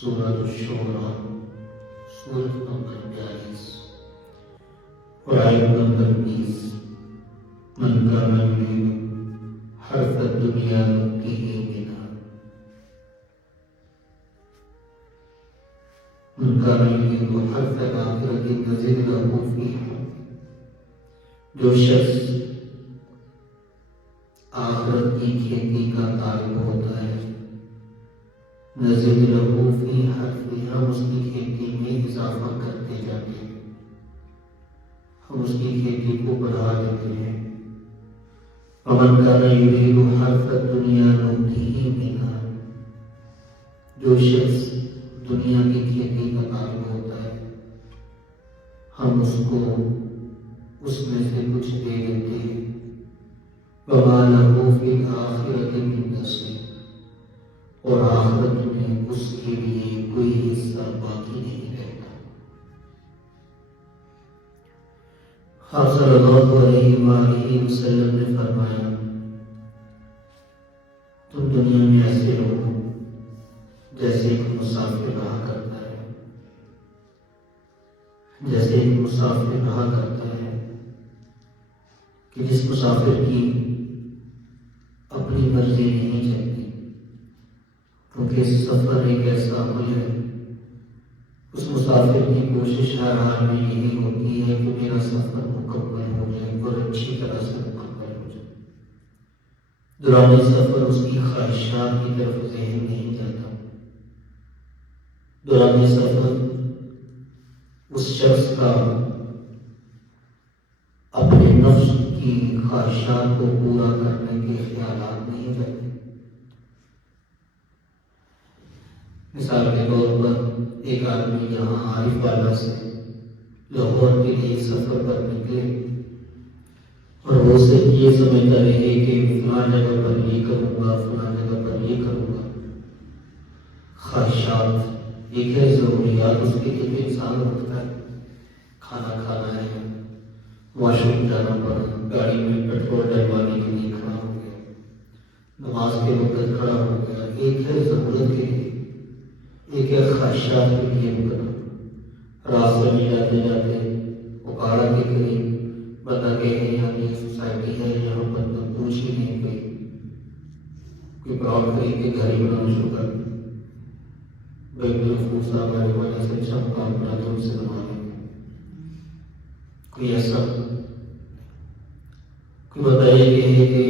سورۃ الشورى سورت نمبر 42 اور آیت نمبر 20 من کان یرید حرث الدنیا نؤتہ منہا من کان یرید حرث الآخرۃ نزد لہ فیہا، جو شخص آخرت کی کھیتی کا طالب ہوتا ہے، نزد لہ فی حرثہ، ہم اس کی کھیتی میں اضافہ کرتے جاتے ہیں، ہم اس کی کھیتی کو بڑھا دیتے ہیں۔ ومن کان یرید حرث الدنیا نؤتہ منہا، جو شخص دنیا کی کھیتی کا طالب ہوتا ہے، ہم اس کو اس میں سے کچھ دے دیتے ہیں۔ وما لہ فی الآخرۃ من نصیب، اور آخرت میں اس کے لیے کوئی حصہ باقی نہیں رہتا۔ آپ صلی اللہ علیہ وآلہ وسلم نے فرمایا، تم دنیا میں ایسے رہو جیسے ایک مسافر رہا کرتا ہے، جیسے ایک مسافر رہا کرتا ہے کہ جس مسافر کی اپنی مرضی نہیں چلتی، کیونکہ سفر ایک ایسا عمل ہے، اس مسافر کی کوشش ہر حال میں یہی ہوتی ہے کہ میرا سفر مکمل ہو جائے اور اچھی طرح سے مکمل ہو جائے۔ دوران سفر اس کی خواہشات کی طرف ذہن نہیں جاتا، دوران سفر اس شخص کا اپنے نفس کی خواہشات کو پورا کرنے کے خیالات نہیں رہتے۔ مثال کے طور پر ایک آدمی یہاں عارف والا سے لاہور کے لیے سفر پر نکلے اور وہ صرف یہ سمجھتا رہے کہ فلاں جگہ پر یہ کروں گا، فلاں جگہ پر یہ کروں گا۔ خواہشات ایک ہے، ضروریات اس کے لیے انسان رکھتا ہے، کھانا کھانا ہے، واش روم جانا پڑا، گاڑی میں پیٹرول ڈلوانے کے لیے کھڑا ہو گیا، نماز کے وقت کھڑا ہو گیا۔ ایک ہے ضرورت کے لیے، ایک ہے خواہشات کے لیے رکنا۔ راستے میں جاتے جاتے اکاڑا کے قریب بندہ کہے یہاں کی سوسائٹی ہے، یہاں بندہ پوچھ ہی نہیں کوئی پراؤڈ خرید کے گھر ہی بنانا شروع کر دیں، بھائی فوڈ صاحب ہمارے وجہ سے اچھا مقام بنا تو ان سے بنوا لیں گے۔ کوئی ایسا کوئی بتائیے کہ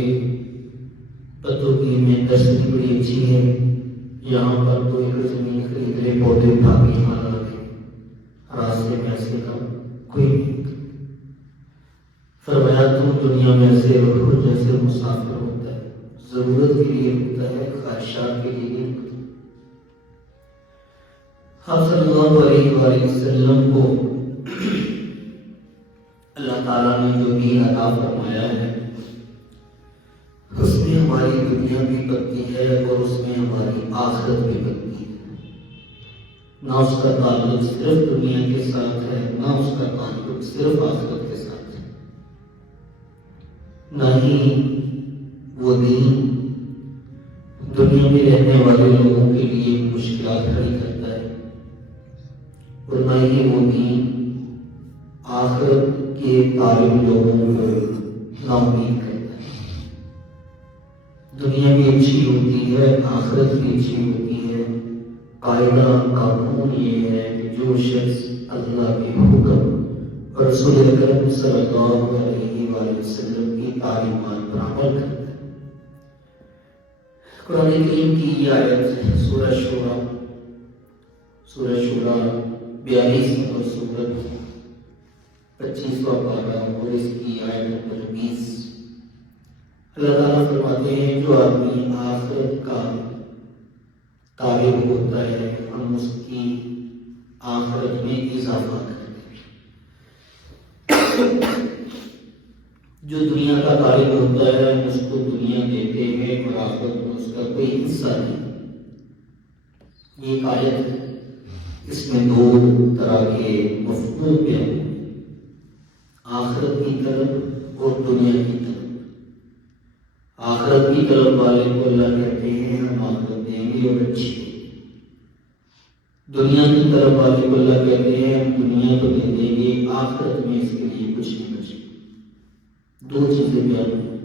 پتوں کی محنت بڑی اچھی ہے، یہاں پر تو ایک زمین خرید لے، پودے اٹھا کے یہاں لگا دیں، راستے میں ایسے کا کوئی نہیں۔ فرمایا تم دنیا میں ایسے رہو جیسے مسافر ہوتا ہے، ضرورت کے لیے ہوتا ہے، خواہشات کے لیے نہیں ہوتا۔ آپ صلی اللہ علیہ وآلہ وسلم کو اللہ تعالیٰ نے جو دین عطا فرمایا ہے، اس میں ہماری دنیا بھی بنتی ہے اور اس میں ہماری آخرت بھی بنتی ہے۔ نہ اس کا تعلق صرف دنیا کے ساتھ ہے، نہ اس کا تعلق صرف آخرت کے ساتھ ہے، نہ ہی وہ دین دنیا میں رہنے والے لوگوں کے لیے مشکلات کھڑی کرتا ہے، اور نہ ہی وہ دین آخرت کے طالب لوگوں کو ناامید کرتا ہے۔ دنیا بھی اچھی ہوتی ہے، آخرت بھی اچھی ہوتی ہے۔ قاعدہ قانون یہ ہے کہ جو شخص اللہ کے حکم اور رسول اکرم صلی اللہ علیہ وآلہ وسلم کی تعلیمات پر عمل کرتا ہے۔ قرآن کریم کی یہ آیت سورہ شورى 42 نمبر سورت 25واں پارہ اور اس کی آیت نمبر 20، اللہ تعالیٰ فرماتے ہیں جو آدمی آخرت کا طالب ہوتا ہے، ہم اس کی آخرت میں اضافہ کرتے ہیں۔ جو دنیا کا طالب ہوتا ہے، ہم اس کو دنیا دیتے ہیں اور آخرت میں اس کا کوئی حصہ نہیں۔ یہ ایک آیت ہے، اس میں دو طرح کے مفہوم ہیں، آخرت کی طرف اور دنیا کی طرف۔ آخرت کی طرف والے کو اللہ کہتے ہیں ہم آخرت دیں گے اور اچھی، دنیا کی طرف والے کو اللہ کہتے ہیں ہم دنیا تو دے دیں گے، آخرت میں اس کے لیے کچھ نہیں بچے۔ دو چیزیں بیان ہوئی۔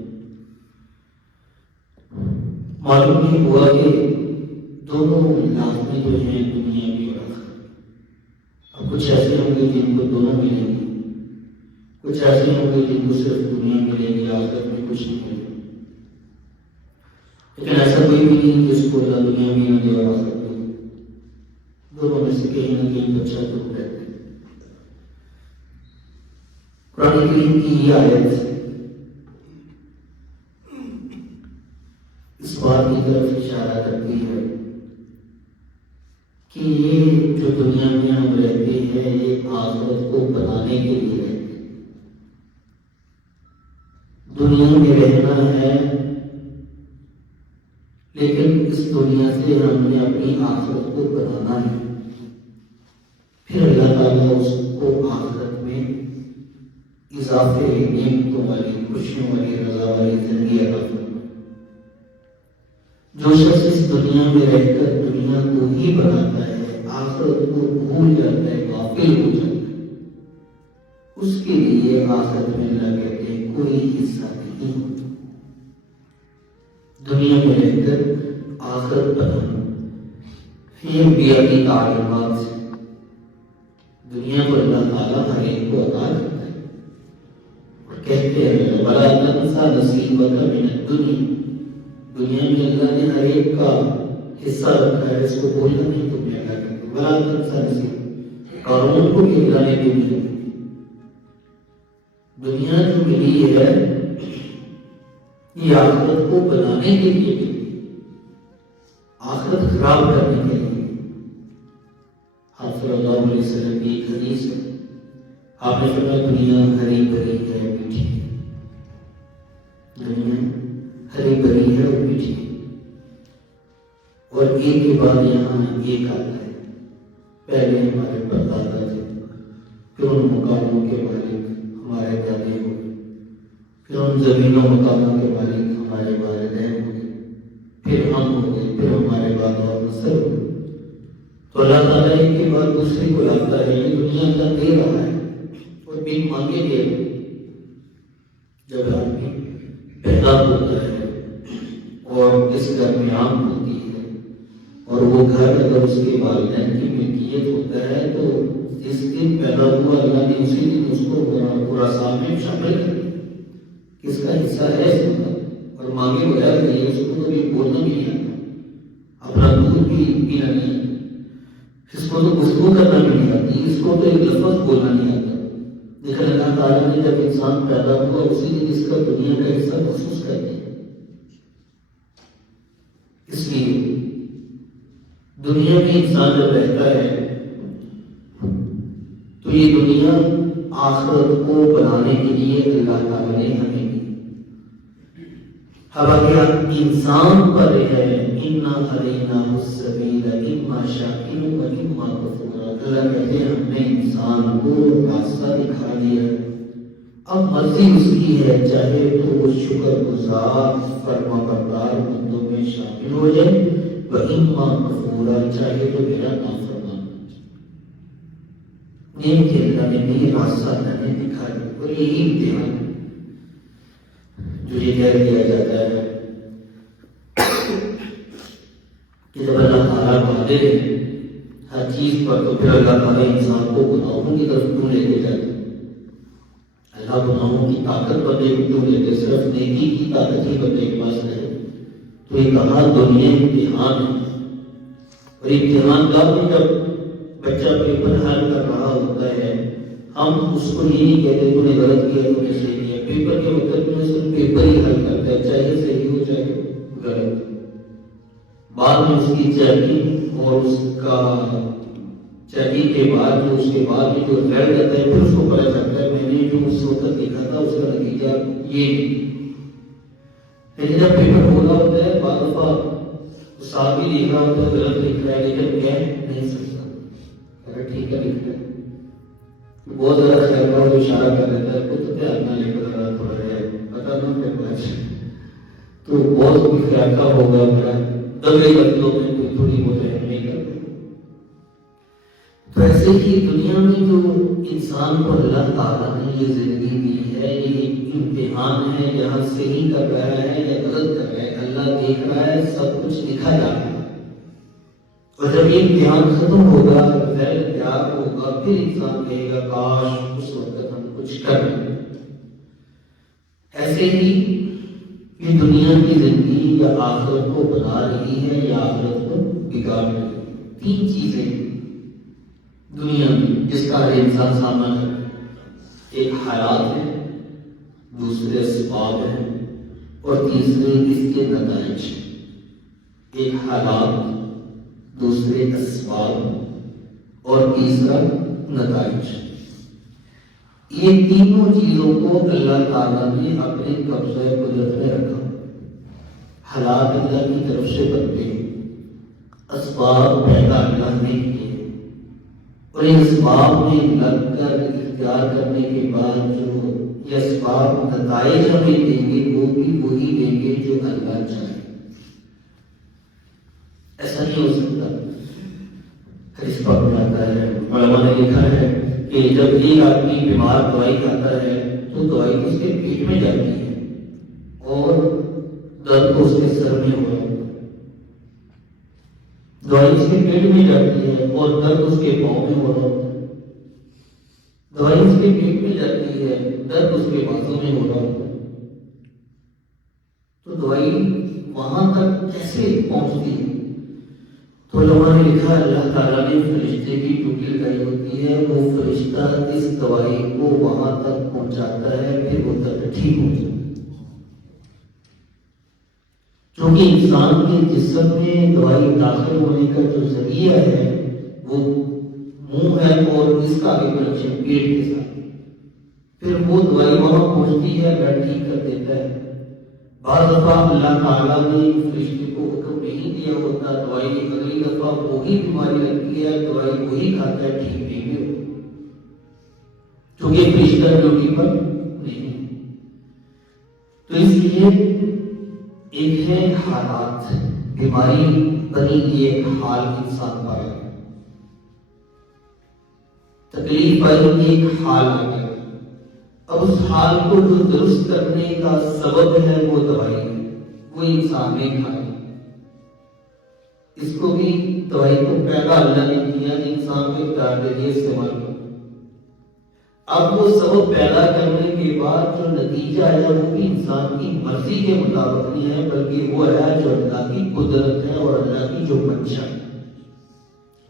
معلوم یہ ہوا کہ دونوں لازمی جو ہیں دنیا کی اور آخرت۔ اب کچھ ایسے ہوں گے جن کو دونوں ملیں گے، کچھ ایسے ہوں گے جن کو صرف دنیا ملے گی، آخرت میں کچھ نہیں ملے گا۔ لیکن ایسا کوئی بھی نہیں جس کو اللہ دنیا میں نہ دے اور آخرت میں دے، دونوں میں سے کہیں نہ کہیں بچہ ضرور رہتے ہیں۔ قرآن کریم کی یہ آیت اس بات کی طرف اشارہ کرتی ہے کہ یہ جو دنیا میں ہم رہتے ہیں یہ آخرت کو بنانے کے لیے رہتے ہیں۔ دنیا میں رہنا ہے لیکن اس دنیا سے ہم نے اپنی آخرت کو بنانا ہے، پھر اللہ تعالیٰ اس کو آخرت میں اضافے نعمتوں والی، خوشیوں والی، رضا والی زندگی عطا فرمائے۔ جو شخص اس دنیا میں رہ کر دنیا کو ہی بناتا ہے، آخرت کو بھول جاتا ہے، غافل ہو جاتا ہے، اس کے لیے آخرت میں اللہ کہتے ہیں کوئی حصہ نہیں ہوتا۔ دنیا میں رہ کر آخرت بنانا، یہ انبیاء کی تعلیمات سے دنیا کو اللہ تعالیٰ ہر ایک کو عطا کرتا ہے اور کہتے ہیں وَلَا تَنْسَ نَصِيبَكَ مِنَ الدُّنْيَا، دنیا میں اللہ نے ہر ایک کا حصہ رکھا ہے، اس کو بولنا نہیں تو میں اللہ کہتے ہیں وَلَا تَنْسَ نَصِيبَكَ، اور ان کو بھی اللہ نے بھی ملی۔ دنیا جو ملی ہے یہ آخرت کو بنانے کے لیے ملی، آخرت خراب کرنے کے لیے۔ آپ صلی اللہ علیہ وسلم کی ایک حدیث ہے، آپ نے فرمایا دنیا ہری بھری ہے میٹھی ہے، دنیا ہری بھری ہے اور میٹھی ہے، اور ایک کے بعد یہاں ایک آتا ہے۔ پہلے ہمارے پردادا تھے، پھر ان مقاموں کے مالک ہمارے دادے ہوئے، پھر ان زمین و مقاموں کے مالک ہمارے والدین ہوئے، پھر ہم ہو گئے، پھر ہمارے بعد اور نسل ہوئے۔ تو اللہ تعالیٰ ایک کے بعد دوسرے کو لاتا ہے، یہ دنیا اللہ دے رہا ہے اور بن مانگے دے رہا ہے۔ جب آدمی پیدا ہوتا ہے اور اس گھر میں آم ہوتی ہے اور وہ گھر اگر اس کے والدین کی ملکیت ہوتا ہے تو جس دن پیدا ہوا اللہ نے اسی دن اس کو پورا سال میں شامل کر دیا، کس کا حصہ ہے اس کا، اور مانگے بغیر نہیں، اس کو کبھی بولنا بھی نہیں آتا، اپنا دودھ بھی پینا نہیں آتا، اس کو تو گفتگو کرنا بھی نہیں آتی، اس کو تو ایک لفظ بولنا نہیں آتا۔ لیکن اللہ تعالیٰ نے جب انسان پیدا ہوا اسی دن اس کا دنیا کا حصہ محسوس کر دیا۔ اس لیے دنیا میں انسان جب رہتا ہے تو یہ دنیا آخرت کو بنانے کے لیے اللہ تعالیٰ نے ہمیں دی۔ حوالہ انسان پر ہے اِنَّا عَلَيْنَاهُ السَّبِيلَ إِمَّا شَاكِرًا وَإِمَّا كَفُورًا، اللہ کہتے ہیں ہم نے انسان کو راستہ دکھا دیا، اب مرضی اس کی ہے، چاہے تو وہ شکر گزار فرما بردار بندوں میں شامل ہو جائے، وَإِمَّا كَفُورًا، چاہے تو میرا نافرمان بن جائے۔ نیم کے اللہ نے بھی راستہ اللہ نے دکھا دیا، اور یہی امتحان ہے جو یہ کہہ دیا جاتا ہے کہ جب اللہ تعالیٰ وعدے ہیں ہر چیز پر تو پھر اللہ تعالیٰ انسان کو گناہوں کی طرف کیوں لیتے جاتے ہیں؟ اللہ گناہوں کی طاقت بندے کو کیوں لیتے؟ صرف نیکی کی طاقت ہی بندے کے پاس نہیں، تو یہ کہا دنیا امتحان ہے، اور امتحان کب ہے؟ جب بچہ پیپر حل کر رہا ہوتا ہے، ہم اس کو یہ نہیں کہتے تو نے غلط کیا تو نے صحیح کیا، پیپر کے وقت میں صرف پیپر ہی حل کرتا ہے، چاہے صحیح ہو چاہے غلط۔ بعد میں اس کی چیکنگ اور اس کا چیکنگ کے بعد جو اس کے بعد میں جو رزلٹ آتا ہے پھر اس کو پتا چلتا ہے میں نے جو اس وقت لکھا تھا اس کا نتیجہ یہ نہیں۔ لیکن جب پیپر ہو رہا ہوتا ہے بعض دفعہ صاحب بھی لکھ رہا ہوتا ہے غلط لکھ رہا ہے لیکن کہہ نہیں سکتا، اگر ٹھیک ہے لکھ رہا ہے بہت زیادہ خیال کا وہ اشارہ کر دیتا ہے خود تو دھیان نہ لے کر رہا تھوڑا ہے پتا نہ پھر بچ تو بہت بھی خیال کا ہوگا میرا دبے لفظوں میں کوئی تھوڑی بہت اہم نہیں کرتے، تو ایسے ہی دنیا میں جو انسان کو اللہ تعالیٰ نے یہ زندگی دی ہے، یہ ایک امتحان ہے، یہاں صحیح کر رہا ہے یا غلط کر رہا ہے اللہ دیکھ رہا ہے، سب کچھ لکھا جا رہا ہے۔ اور جب یہ امتحان ختم ہوگا، خیر تیار ہوگا، پھر انسان کہے گا کاش اس وقت ہم کچھ کر لیں۔ ایسے ہی یہ دنیا کی زندگی یا آخرت کو بنا رہی ہے یا آخرت کو بگاڑ رہی ہے۔ تین چیزیں دنیا میں جس کا ہر انسان سامنا کر رہا ہے، ایک حالات ہے، دوسرے اسباب ہیں اور تیسرے اس کے نتائج ہیں۔ ایک حالات، دوسرے اسباب اور تیسرا نتائج۔ یہ تینوں چیزوں کو اللہ تعالیٰ نے اپنے قبضہ قدرت میں رکھا۔ حالات اللہ کی طرف سے بنتے ہیں، اسباب پیدا اللہ نے کیے، اور ان اسباب میں لگ کر اختیار کرنے کے بعد جو یہ اسباب نتائج ہمیں دیں گے وہ بھی وہی دیں گے جو اللہ چاہے۔ ایسا نہیں ہو سکتا۔ حدیث پاک میں آتا ہے، علماء نے لکھا ہے کہ جب ایک آدمی بیمار دوائی کھاتا ہے تو دوائی اس کے پیٹ میں جاتی ہے اور درد اس کے سر میں ہو رہا ہے، دوائی اس کے پیٹ میں جاتی ہے اور درد اس کے پاؤں میں ہو رہا ہوتا ہے، دوائی اس کے پیٹ میں جاتی ہے، درد اس کے بازو میں ہو رہا ہوتا ہے، تو دوائی وہاں تک کیسے پہنچتی ہے؟ تو لوگوں نے لکھا اللہ تعالیٰ نے فرشتے کی ڈیوٹی لگائی ہوتی ہے، وہ فرشتہ اس دوائی کو وہاں تک پہنچاتا ہے، پھر وہ تک ٹھیک ہو جاتا ہے۔ چونکہ انسان کے جسم میں دوائی داخل ہونے کا جو ذریعہ ہے وہ منہ ہے اور اس کا بھی کنیکشن پیٹ کے ساتھ، پھر وہ دوائی وہاں پہنچتی ہے، بیڈ ٹھیک کر دیتا ہے۔ بعض دفعہ اللہ تعالیٰ نے فرشتے کو حکم نہیں دیا ہوتا، دوائی اگلی دفعہ وہی بیماری لگتی ہے، دوائی وہی کھاتا ہے، ٹھیک نہیں ہوتا، کیونکہ فرشتہ ڈیوٹی پر نہیں۔ تو اس لیے ایک ہے حالات، بیماری بنی ایک حال انسان پر ہے، تکلیف آئی ایک حال آ گیا، اب اس حال کو جو درست کرنے کا سبب ہے وہ دوائی ہے، وہ انسان نے کھائی۔ اس کو بھی دوائی کو پیدا اللہ نے کیا، انسان کے اختیار کے لیے استعمال کیا۔ اب وہ سبب پیدا کرنے کے بعد جو نتیجہ آیا وہ بھی انسان کی مرضی کے مطابق نہیں ہے، بلکہ وہ ہے جو اللہ کی قدرت ہے اور اللہ کی جو منشا ہے۔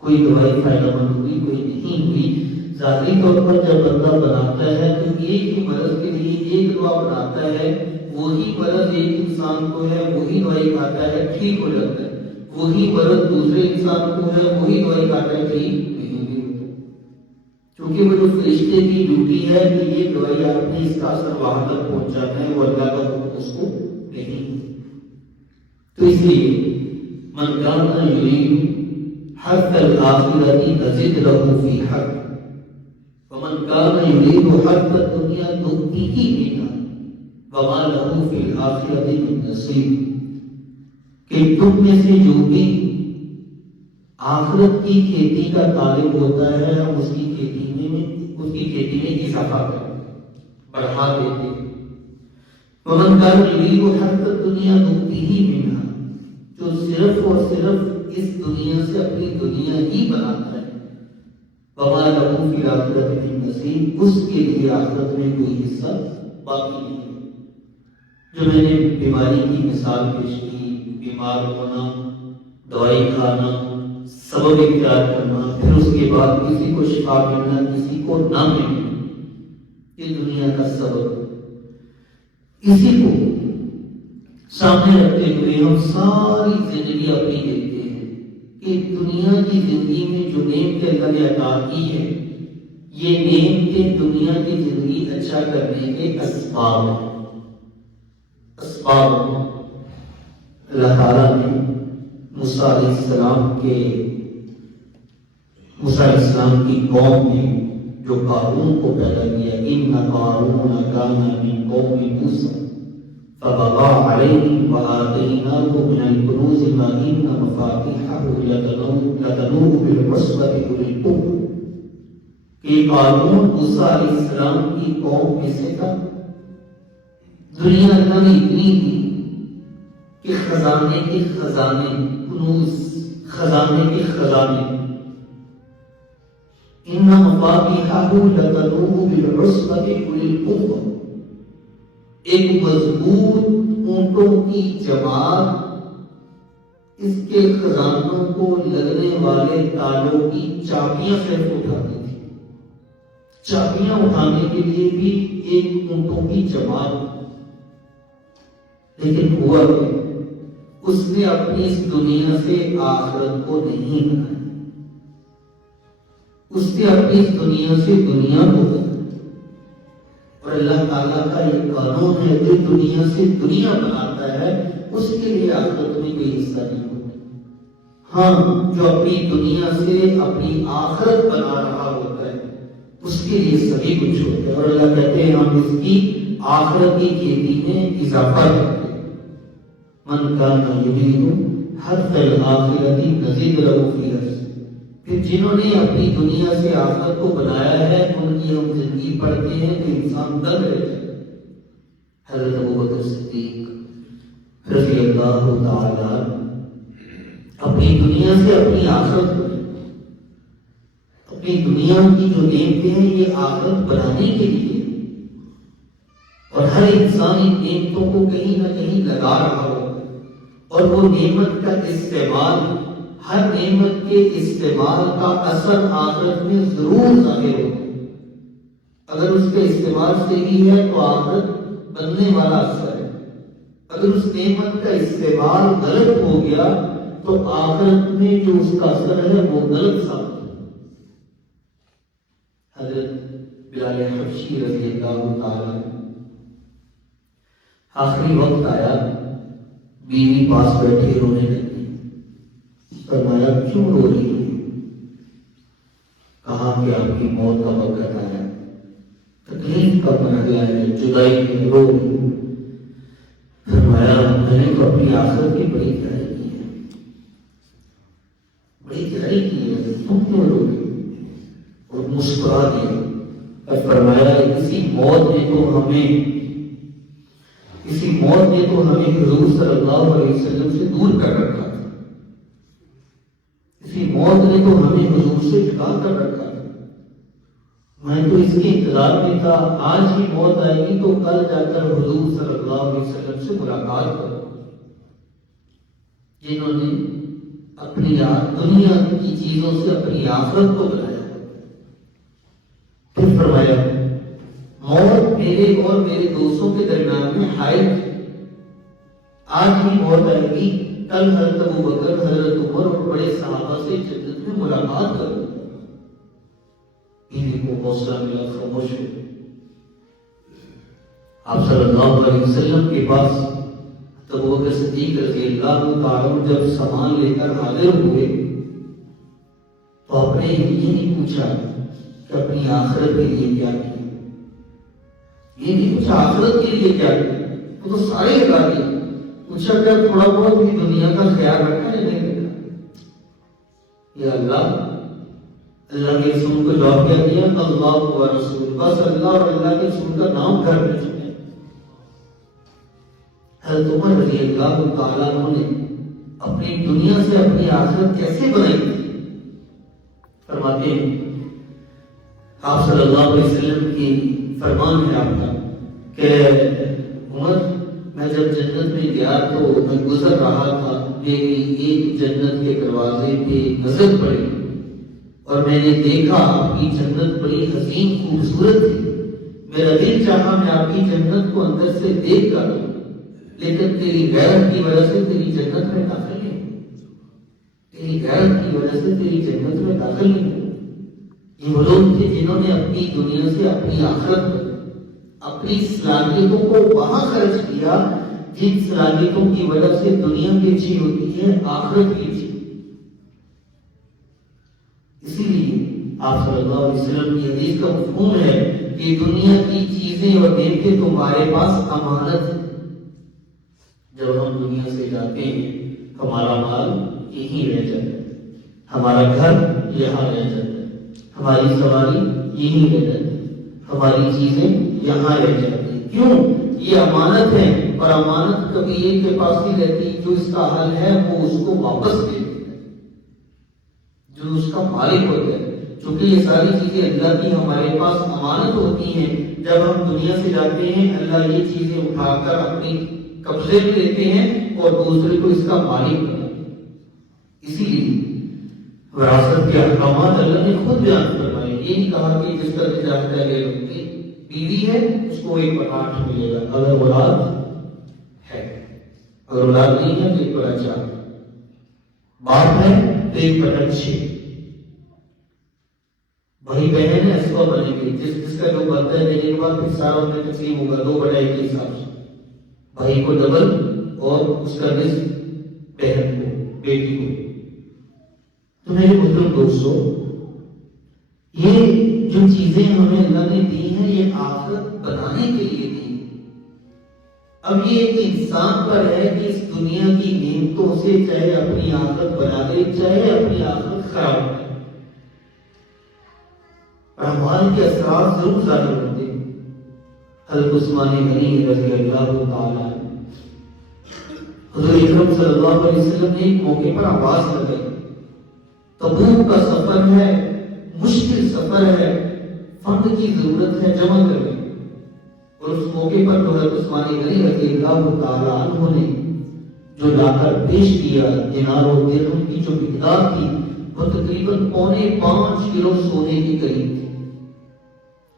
کوئی دوائی فائدہ مند ہوئی، کوئی نہیں ہوئی۔ ظاہری طور پر جب بندہ بناتا ہے تو ایک ہی مرض کے لیے ایک دوا بناتا ہے، وہی مرض ایک انسان کو ہے، وہی دوائی کھاتا ہے، ٹھیک ہو جاتا ہے، وہی مرض دوسرے انسان کو ہے، وہی دوائی کھاتا ہے، ٹھیک نہیں ہوتا، کیونکہ وہ جو فرشتے کی ڈیوٹی ہے کہ یہ دوائی آپ نے اس کا اثر وہاں تک پہنچانا ہے، وہ اللہ کا حکم اس کو نہیں۔ تو اس لیے من کان یرید حرث الآخرۃ نزد لہ فی حرث ومن کان یرید حرث الدنیا نؤتیہ منہا وما لہ فی الآخرۃ من نصیب، کہ تم میں سے جو بھی آخرت کی کھیتی کا طالب ہوتا ہے ہم اس کی کھیتی میں اضافہ کرتے بڑھا دیتے ہیں۔ ومن کان یرید حرث الدنیا نؤتیہ منہا، جو صرف اور صرف اس دنیا سے اپنی دنیا ہی بناتا ہے، وما لہ فی الآخرۃ من نصیب، اس کے لیے آخرت میں کوئی حصہ باقی نہیں ہے۔ جو میں نے بیماری کی مثال پیش کی، بیمار ہونا، دوائی کھانا، سبب اختیار کرنا، پھر اس کے بعد کسی کو شفا ملنا، کسی کو نہ ملنا، یہ دنیا کا سبب۔ اسی کو سامنے رکھتے ہوئے ہم ساری زندگی اپنی دیکھتے ہیں کہ دنیا کی زندگی میں جو نعمتیں اللہ نے عطا کی ہے، یہ نعمتیں دنیا کی زندگی اچھا کرنے کے اسباب ہیں۔ اسباب اللہ تعالیٰ نے موسیٰ علیہ السلام کی قوم نے جو قارون کو پیدا کیا، ان قارون کان من قوم موسیٰ فبغى عليهم وآتيناه من الكنوز ما إن مفاتيحه لتنوء بالعصبة أولي القوة کہ قارون موسیٰ علیہ السلام کی قوم میں سے تھا. دنیا اللہ نے اتنی دی کہ خزانے کے خزانے، کنوز، خزانے کے خزانے. ان مفاتیحہ لتنوء بالعصبۃ اولی القوہ، ایک مضبوط اونٹوں کی جماعت اس کے خزانوں کو لگنے والے تالوں کی چابیاں صرف اٹھاتی تھی. چابیاں اٹھانے کے لیے بھی ایک اونٹوں کی جماعت. لیکن ہوا کہ اس نے اپنی اس دنیا سے آخرت کو نہیں بنایا. اس نے اپنی اس دنیا سے دنیا کو بنایا. اور اللہ تعالیٰ کا یہ قانون ہے کہ دنیا سے دنیا بناتا ہے اس کے لیے آخرت میں کوئی حصہ نہیں ہوتا. ہاں، جو اپنی دنیا سے اپنی آخرت بنا رہا ہوتا ہے اس کے لیے سبھی کچھ ہوتا ہے. اور اللہ کہتے ہیں ہم اس کی آخرت کی کھیتی میں اضافہ کرتے ہیں. من کان یرید حرث الآخرۃ نزد لہ فی حرثہ. کہ جنہوں نے اپنی دنیا سے آخرت کو بنایا ہے ان کی ہم زندگی پڑھتے ہیں تو انسان دگ رہ جاتا ہے. حضرت ابوبکر صدیق رضی اللہ تعالی اپنی دنیا سے اپنی آخرت کو، اپنی دنیا کی جو نعمتیں ہیں یہ آخرت بنانے کے لیے، اور ہر انسان ان نعمتوں کو کہیں نہ کہیں لگا رہا ہوگا. اور وہ نعمت کا استعمال، ہر نعمت کے استعمال کا اثر آخرت میں ضرور ظاہر ہوتا ہے. اگر اس کے استعمال صحیح ہے تو آخرت بننے والا اثر ہے. اگر اس نعمت کا استعمال غلط ہو گیا تو آخرت میں جو اس کا اثر ہے وہ غلط ثابت ہے. حضرت بلال حبشی رضی اللہ تعالیٰ آخری وقت آیا، بیوی پاس بیٹھے رونے لگی. فرمایا کیوں رو رہی ہے؟ کہا کہ آپ کی موت کا وقت آیا، تکلیف کا مرحلہ ہے، جدائی میں رو رہی. فرمایا میں نے تو اپنی آخرت کی بڑی تیاری کی ہے، بڑی تیاری کی ہے، تم کیوں رو رہی؟ اور مسکرا دیا. اور فرمایا اسی موت نے تو ہمیں حضور صلی اللہ علیہ وسلم سے دور کر رکھا تھا. اسی موت نے تو ہمیں حضور سے جدا کر رکھا تھا. میں تو اس کے انتظار میں تھا، آج ہی موت آئے گی تو کل جا کر حضور صلی اللہ علیہ وسلم سے ملاقات کرو. جنہوں نے اپنی دنیا کی چیزوں سے اپنی آخرت کو بنایا. پھر فرمایا موت میرے اور میرے دوستوں کے درمیان میں حائل تھی. آج ہی موت آئے گی، کل حضرت ابوبکر، حضرت عمر اور بڑے صحابہ سے جنت میں ملاقات کروں. بیوی کو حوصلہ ملا، خاموش ہو. آپ صلی اللہ علیہ وسلم کے پاس ابوبکر صدیق رضی اللہ تعالیٰ جب سامان لے کر حاضر ہوئے تو آپ نے یہ نہیں پوچھا کہ اپنی آخرت کے لیے کیا کیا، یہ نہیں پوچھا آخرت کے لیے کیا کیا، وہ تو سارے لگا دیا. پوچھا کہ تھوڑا بہت بھی دنیا کا خیال رکھا ہے نہیں رکھا؟ یا اللہ کے رسول کو جواب کیا دیا؟ اللہ و رسول، بس اللہ اور اللہ کے رسول کا نام گھر میں چکے. حضرت عمر رضی اللہ تعالیٰ نے اپنی دنیا سے اپنی آخرت کیسے بنائی تھی؟ فرماتے ہیں آپ صلی اللہ علیہ وسلم کی فرمان ہے آپ کا کہ عمر میں جب جنت میں گیا تو میں گزر رہا تھا، میری ایک جنت کے دروازے پہ نظر پڑی اور میں نے دیکھا آپ کی جنت بڑی حسین خوبصورت تھی. میرا دل چاہا میں آپ کی جنت کو اندر سے دیکھ کر لوں، لیکن تیری غیرت کی وجہ سے تیری جنت میں داخل نہیں ہوں. تیری غیرت کی وجہ سے تیری جنت میں داخل نہیں ہوں. یہ وہ لوگ تھے جنہوں نے اپنی دنیا سے اپنی آخرت، اپنی صلاحیتوں کو وہاں خرچ کیا جن صلاحیتوں کی وجہ سے دنیا بھی اچھی ہوتی ہے، آخرت بھی اچھی. اسی لیے آپ صلی اللہ علیہ وسلم کی حدیث کا مفہوم ہے کہ دنیا کی چیزیں اور نعمتیں تمہارے پاس امانت ہے. جب ہم دنیا سے جاتے ہیں ہمارا مال یہیں رہ جاتا ہے، ہمارا گھر یہاں رہ جاتا ہے، ہماری سواری یہی رہ جاتی، ہماری چیزیں یہاں رہ جاتی. کیوں؟ یہ امانت ہے، اور امانت کبھی ایک کے پاس نہیں رہتی. جو اس کا حل ہے وہ اس کو واپس دے دیتا ہے، جو اس کا مالک ہوتا ہے. چونکہ یہ ساری چیزیں اللہ کی ہمارے پاس امانت ہوتی ہیں، جب ہم دنیا سے جاتے ہیں اللہ یہ چیزیں اٹھا کر اپنی قبضے میں لیتے ہیں اور دوسرے کو اس کا مالک بناتے ہیں. اسی لیے وراثت کے احکامات اللہ نے خود بیان فرمائے. یہ نہیں کہا کہ جس کا چاہتا ہے لے لو. بیوی ہے اس کو 1/8 ملے گا اگر اولاد ہے، اگر اولاد نہیں ہے تو 1/4. باپ ہے تو 1/6. بھائی بہن ہے اس کو بنے گی، جس کا جو بنتا ہے دینے کے بعد پھر سارا ان میں تقسیم ہوگا 2/1 کے حساب سے. بھائی کو ڈبل اور اس کا نصف بہن کو، بیٹی کو. تو میرے بزرگ دوستو، یہ جو چیزیں ہمیں اللہ نے دی ہیں یہ آخرت بنانے کے لیے دی. اب یہ ایک انسان پر ہے کہ اس دنیا کی نعمتوں سے چاہے اپنی آخرت بنا دے چاہے اپنی آخرت خراب کرے. اعمال کے اثرات ضرور ظاہر ہوتے ہیں. حضرت عثمان غنی رضی اللہ تعالیٰ حضور اکرم صلی اللہ علیہ وسلم نے ایک موقع پر آواز لگائی، تبوک کا سفر ہے، مشکل سفر ہے، فنڈ کی ضرورت ہے، جمع کریں. اور اس موقع پر حضرت عثمان غنی رضی اللہ تعالیٰ عنہ نے جو لا کر پیش کیا، دینار و درہم کی جو مقدار تھی وہ تقریباً 5.25 کلو سونے کے قریب تھی.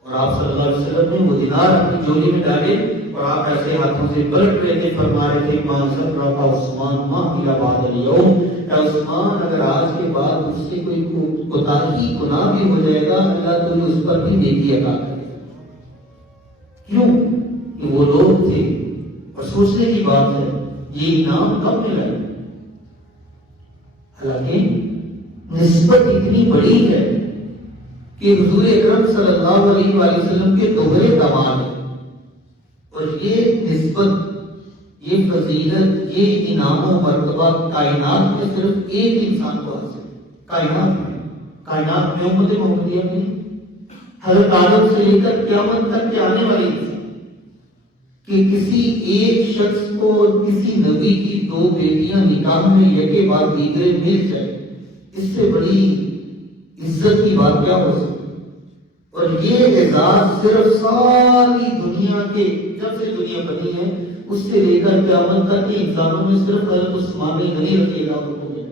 اور آپ صلی اللہ علیہ وسلم نے وہ دینار اپنی جولی میں ڈالے اور آپ ایسے ہاتھوں سے پلٹ رہے تھے، فرما رہے تھے مان سفرہ عثمان ما الى بعد اليوم، اے عثمان اگر آج کے بعد اس سے کوئی کوتاہی گناہ بھی ہو جائے گا اللہ تو اس پر بھی نیکی عطا کرے گا. کیوں؟ کہ وہ لوگ تھے. اور سوچنے کی بات ہے یہ انعام کب ملا؟ حالانکہ نسبت اتنی بڑی ہے کہ حضور اکرم صلی اللہ علیہ وآلہ وسلم کے دوہرے داماد ہیں. اور یہ نسبت، یہ فضیلت، یہ انعام و مرتبہ کائنات میں صرف ایک انسان کو حاصل ہے. کائنات میں امت محمدیہ میں حضرت آدم سے لے کر قیامت تک کے آنے والی انسان کہ کسی ایک شخص کو کسی نبی کی 2 بیٹیاں نکاح میں یکے بعد دیگرے مل جائے، اس سے بڑی عزت کی بات کیا ہو سکتی؟ اور یہ اعزاز صرف ساری دنیا کے جب سے دنیا بنی ہے اس سے لے کر قیامت تک کے انسانوں میں صرف حضرت عثمان غنی رضی اللہ عنہ ہے.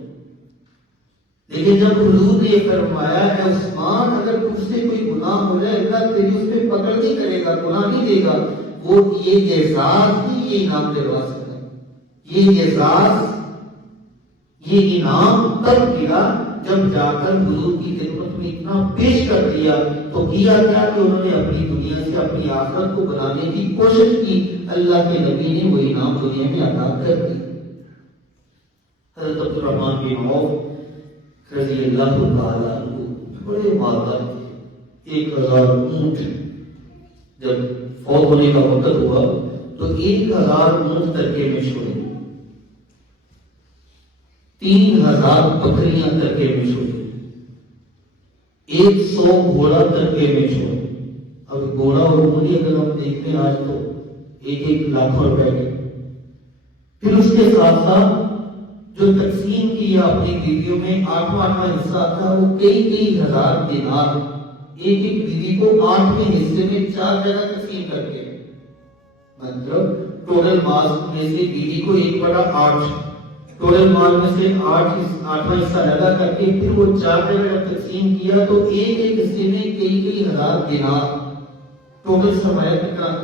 لیکن جب حضور نے یہ فرمایا ہے عثمان اگر تجھ سے کوئی گناہ ہو جائے اللہ تیری اس پہ پکڑ نہیں کرے گا، گناہ نہیں دے گا، وہ یہ اعزاز ہی یہ انعام دلوا سکتا ہے. یہ اعزاز، یہ انعام تب ملا جب جا کر حضور کی خدمت میں اتنا پیش کر دیا. تو کیا کیا کہ انہوں نے اپنی دنیا سے اپنی آخرت کو بنانے کی کوشش کی. اللہ کے نبی نے وہ انعام دنیا میں عطا کر دی. حضرت عبد الرحمن بن عوف رضی اللہ تعالیٰ عنہ بڑے مالدار تھے. 1000 اونٹ جب فوت ہونے کا وقت ہوا تو 1000 اونٹ ترکے میں چھوڑے، 3000 بکریاں ترکے میں چھوڑے، 100 گھوڑا ترکے میں چھوڑے. اب گھوڑا اور اونٹنی اگر ہم دیکھتے ہیں آج تو 1 لاکھ روپے کے. پھر اس کے ساتھ ساتھ جو تقسیم کیا اپنی بیویوں میں 8واں حصہ تھا وہ کئی ہزار دینار ایک بیوی کو 8ویں حصے میں 4 جگہ تقسیم کر کے، مطلب ٹوٹل مال میں سے بیوی کو 1/8، ٹوٹل مال میں سے 8واں حصہ لگا کر کے پھر وہ 4 جگہ تقسیم کیا تو ایک حصے میں کئی ہزار دینار. ٹوٹل سرمایہ کتنا؟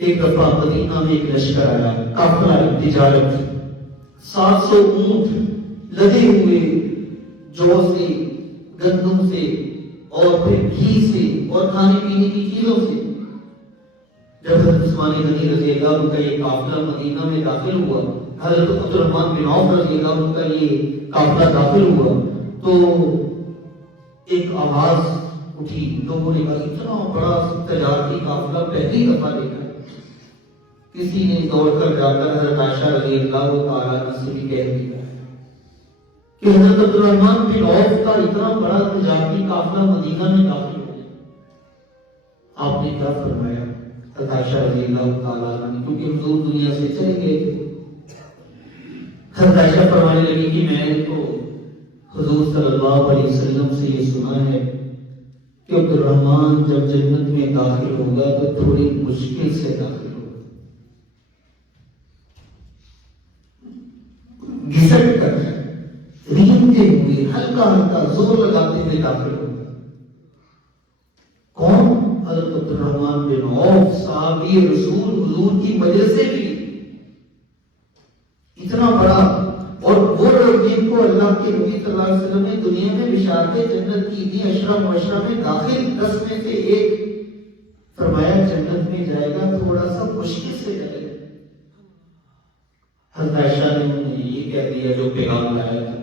ایک دفعہ مدینہ میں ایک لشکر آیا، قافلہ تجارت، 700 اونٹ لدے ہوئے جو سے، گندم سے اور پھر گھی سے اور کھانے پینے کی چیزوں سے. جب حضرت عثمان غنی رضی اللہ عنہ کا یہ قافلہ مدینہ میں داخل ہوا، حضرت عبد الرحمن بن عوف رضی اللہ عنہ کا یہ قافلہ داخل ہوا تو ایک آواز اٹھی. لوگوں نے کہا اتنا بڑا تجارتی قافلہ پہلی دفعہ دیکھا ہے. کسی نے دوڑ کر جا کر حضرت عائشہ رضی اللہ تعالیٰ عنہ سے بھی کہہ دیا کہ حضرت عبد الرحمن بن عوف کا اتنا بڑا تجارتی قافلہ مدینہ میں داخل ہو گیا۔ آپ نے کیا فرمایا؟ حضرت عائشہ رضی اللہ تعالیٰ عنہ، کیونکہ حضور دنیا سے چلے گئے تھے، حضرت عائشہ فرمانے لگی کہ میں نے تو حضور صلی اللہ علیہ وسلم سے یہ سنا ہے کہ عبد الرحمن جب جنت میں داخل ہوگا تو تھوڑی مشکل سے داخل ہوگا، گھسٹ کر رینگتے ہوئے ہلکا ہلکا زور لگاتے ہوئے داخل ہوگا۔ کون؟ حضرت عبد الرحمن بن عوف، صحابی رسول، حضور کی وجہ سے بھی اتنا بڑا، اور وہ لوگ جن کو اللہ کے نبی صلی اللہ علیہ وسلم نے دنیا میں بشارت جنت کی دی، اشرا مبشرہ میں داخل 10 میں سے ایک فرمایا جنت میں جائے گا، تھوڑا سا مشکل سے جائے گا۔ حضرت عائشہ نے انہیں یہ کہہ دیا جو پیغام لایا تھا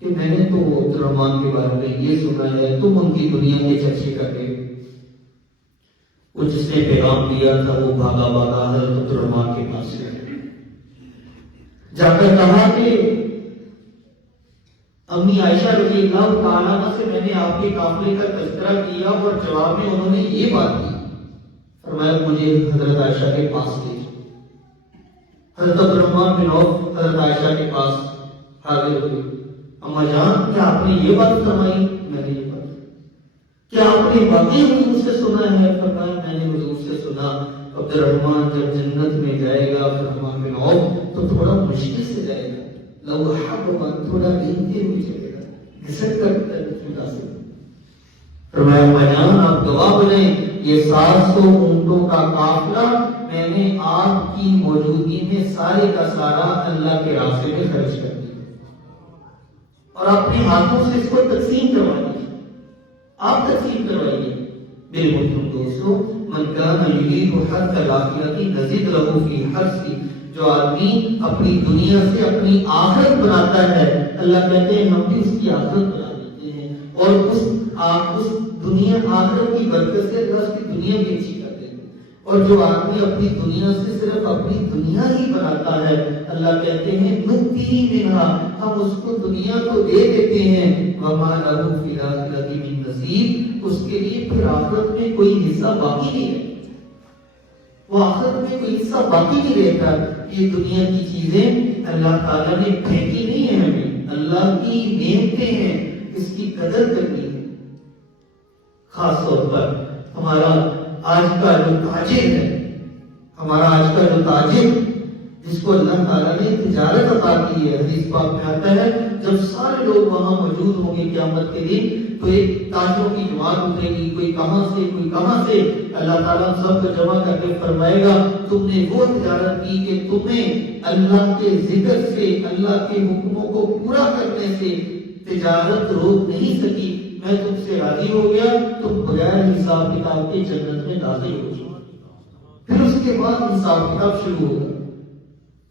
کہ میں نے تو عبد الرحمن کے بارے میں یہ سنا ہے، تم ان کی دنیا کے چرچے کر کے۔ وہ جس نے پیغام دیا تھا وہ بھاگا بھاگا حضرت عبد الرحمن کے پاس گیا، جا کر کہا کہ امی عائشہ رضی اللہ تعالیٰ عنہ سے میں نے آپ کے قافلے کا تذکرہ کیا اور جواب میں انہوں نے یہ بات کی، فرمایا مجھے حضرت عائشہ کے پاس لے جاؤ۔ حضرت عبد الرحمن بن عوف حضرت عائشہ کے پاس حاضر ہوئے، اما جان کیا آپ نے یہ بات فرمائی؟ میں نے یہ بات، کیا آپ نے واقعی حضور سے سنا ہے؟ فرمایا میں نے حضور سے سنا، عبد الرحمن جب جنت میں جائے گا، عبد الرحمن بن عوف تو تھوڑا مشکل سے جائے گا، لو حقا تھوڑا رینگتے ہوئے چلے گا، گھسٹ کر سے۔ فرمایا میان آپ گواہ بنیں، یہ 700 اونٹوں کا قافلہ میں نے آپ کی موجودگی میں سارے کا سارا اللہ کے راستے میں خرچ کر دیا، اور اپنے ہاتھوں سے اس کو تقسیم کروائیے، آپ تقسیم کروائیے۔ میرے محترم دوستو، من کان یرید حرث الآخرۃ نزد لہ فی حرثہ، جو آدمی اپنی دنیا سے اپنی آخرت بناتا ہے، اللہ کہتے ہیں ہم بھی اس کی آخرت بنا دیتے ہیں، اور اس دنیا آخرت کی برکت سے اللہ اس کی دنیا بھی اچھی کر دیتے ہیں۔ اور جو آدمی اپنی دنیا سے صرف اپنی دنیا ہی بناتا ہے، اللہ کہتے ہیں نؤتیہ منہا، ہم اس کو دنیا کو دے دیتے ہیں، وما لہ فی الآخرۃ من نصیب، اس کے لیے پھر آخرت میں کوئی حصہ باقی نہیں ہے، وہ آخرت میں کوئی حصہ باقی نہیں رہتا۔ یہ دنیا کی چیزیں اللہ تعالیٰ نے پھینکی نہیں ہے، ہمیں اللہ کی نعمتیں ہیں، اس کی قدر کرنی ہے۔ خاص طور پر ہمارا آج کا جو تاجر ہے، ہمارا آج کا جو تاجر جس کو اللہ تعالیٰ نے تجارت عطا کی ہے، حدیث پاک میں آتا ہے جب سارے لوگ وہاں موجود ہوں گے قیامت کے دن تو ایک تاجروں کی جماعت اترے گی، کوئی کہاں سے کوئی کہاں سے، اللہ تعالیٰ سب کو جمع کر کے فرمائے گا تم نے وہ تجارت کی کہ تمہیں اللہ کے ذکر سے، اللہ کے حکموں کو پورا کرنے سے تجارت روک نہیں سکی، میں تم سے راضی ہو گیا، تم بغیر حساب کتاب کے جنت میں داخل ہو جاؤ۔ پھر اس کے بعد حساب کتاب شروع ہوگا۔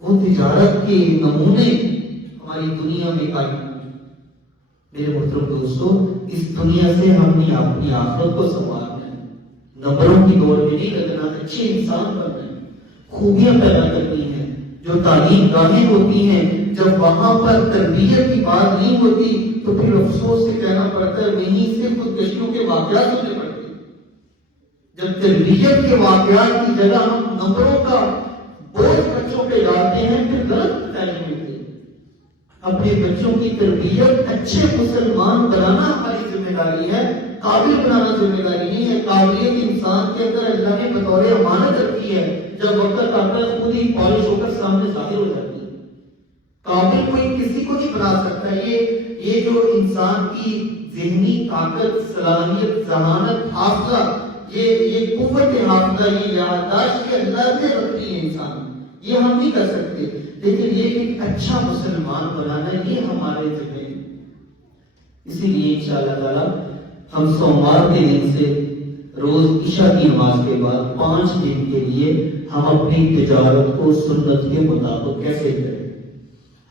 وہ تجارت کے نمونے ہماری دنیا میں قائم ہیں۔ میرے محترم دوستو، اس دنیا سے ہم نے اپنی آخرت کو سنوارنا ہے، نمبروں کی دوڑ میں نہیں لگنا، اچھے انسان بننا ہے، خوبیاں پیدا کرنی ہیں۔ جو تعلیم گاہیں ہوتی ہیں جب وہاں پر تربیت کی بات نہیں ہوتی تو پھر افسوس سے کہنا پڑتا ہے وہیں سے خودکشیوں کے واقعات ہونے پڑتے ہیں۔ جب تربیت کے واقعات کی جگہ ہم نمبروں کا بوجھ بچوں پہ ڈالتے ہیں پھر غلط تعلیم ملتی ہے۔ اپنے بچوں کی تربیت اچھے مسلمان بنانا ہماری ذمہ داری ہے، قابل بنانا ذمہ داری نہیں ہے۔ قابلیت انسان کے اندر اللہ نے بطور امانت رکھی ہے، جب وقت آتا ہے خود ہی پالش ہو کر سامنے ظاہر ہو جاتی ہے۔ قابل کوئی کسی کو نہیں بنا سکتا۔ یہ جو انسان کی ذہنی طاقت، صلاحیت، ذہانت، حافظہ، یہ قوت حافظہ، یہ یادداشت اللہ نے رکھی ہے انسان، یہ ہم نہیں کر سکتے، لیکن یہ ایک اچھا مسلمان بنانا یہ ہمارے ذمہ ہے۔ اسی لیے انشاءاللہ تعالی ہم سوموار کے دن سے روز عشاء کی نماز کے بعد 5 دن کے لیے ہم اپنی تجارت کو سنت کے مطابق کیسے کریں،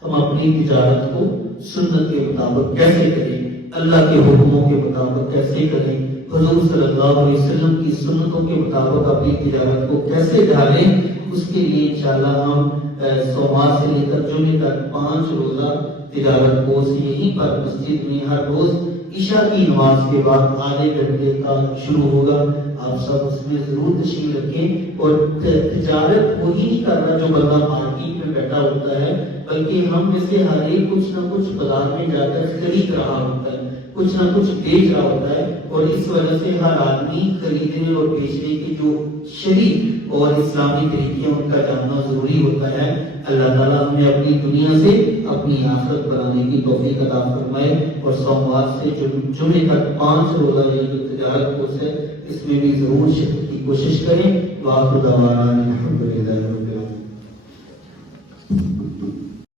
ہم اپنی تجارت کو سنت کے مطابق کیسے کریں، اللہ کے حکموں کے مطابق کیسے کریں، حضور صلی اللہ علیہ وسلم کی سنتوں کے مطابق اپنی تجارت کو کیسے ڈھالیں، اس کے لیے انشاءاللہ ہم سوموار سے لے کر جمعے تک 5 روزہ تجارت کوس یہیں پر مسجد میں ہر روز عشاء کی نماز کے بعد آدھے گھنٹے کا شروع ہوگا. آپ سب اس میں ضرور تشریف رکھیں. اور تجارت وہی نہیں کر رہا جو بندہ مارکیٹ میں بیٹھا ہوتا ہے، بلکہ ہم میں سے ہر ایک کچھ نہ کچھ بازار میں جا کر خرید رہا ہوتا ہے، کچھ نہ کچھ بیچ رہا ہوتا ہے. اور اس وجہ سے ہر آدمی خریدنے اور بیچنے کے جو شرعی اور اسلامی طریقے ان کا جاننا ضروری ہوتا ہے. اللہ تعالیٰ ہمیں اپنی دنیا سے اپنی آخرت بنانے کی توفیق عطا فرمائے. اور سوموار سے جمعے تک 5 روزہ یہ جو تجارت کورس ہے اس میں بھی ضرور شرکت کی کوشش کریں. وآخر دعوانا الحمدللہ.